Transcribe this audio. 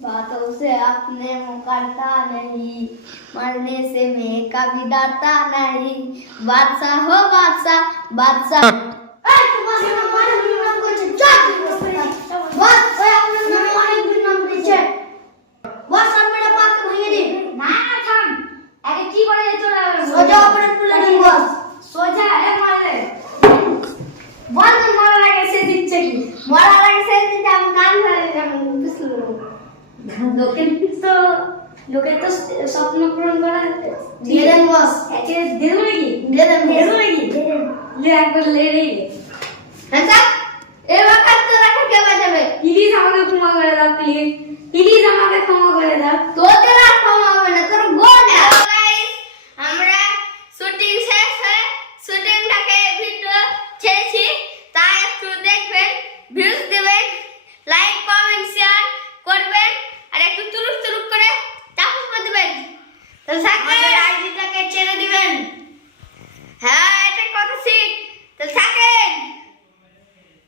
बातों से अपने मुकरता नहीं, मरने से मैं कभी डरता नहीं। बादशाह हो बादशाह बादशाह। লোকের তো স্বপ্ন পূরণ করা দিয়ে দেন বস। একে দিয়ে দেবো নাকি? দিয়ে দেন লে একবার লে রে। হ্যাঁ স্যার, এবার কাটতে রাখা কে বাজাবে? প্লিজ আমাকে ক্ষমা করে দাও, প্লিজ আমাকে ক্ষমা করে দাও। তোদের আর ক্ষমা হবে না, তোর গোল। হ্যালো গাইস, আমরা শুটিং শেষ হয়ে শুটিংটাকে ভিডিও ছেড়েছি, তাই একটু দেখবেন, ভিউজ দিবেন, লাইক কমেন্ট শেয়ার করবেন আর একটু তুলুক তুলুক করে চাপুস করে দিবেন। তো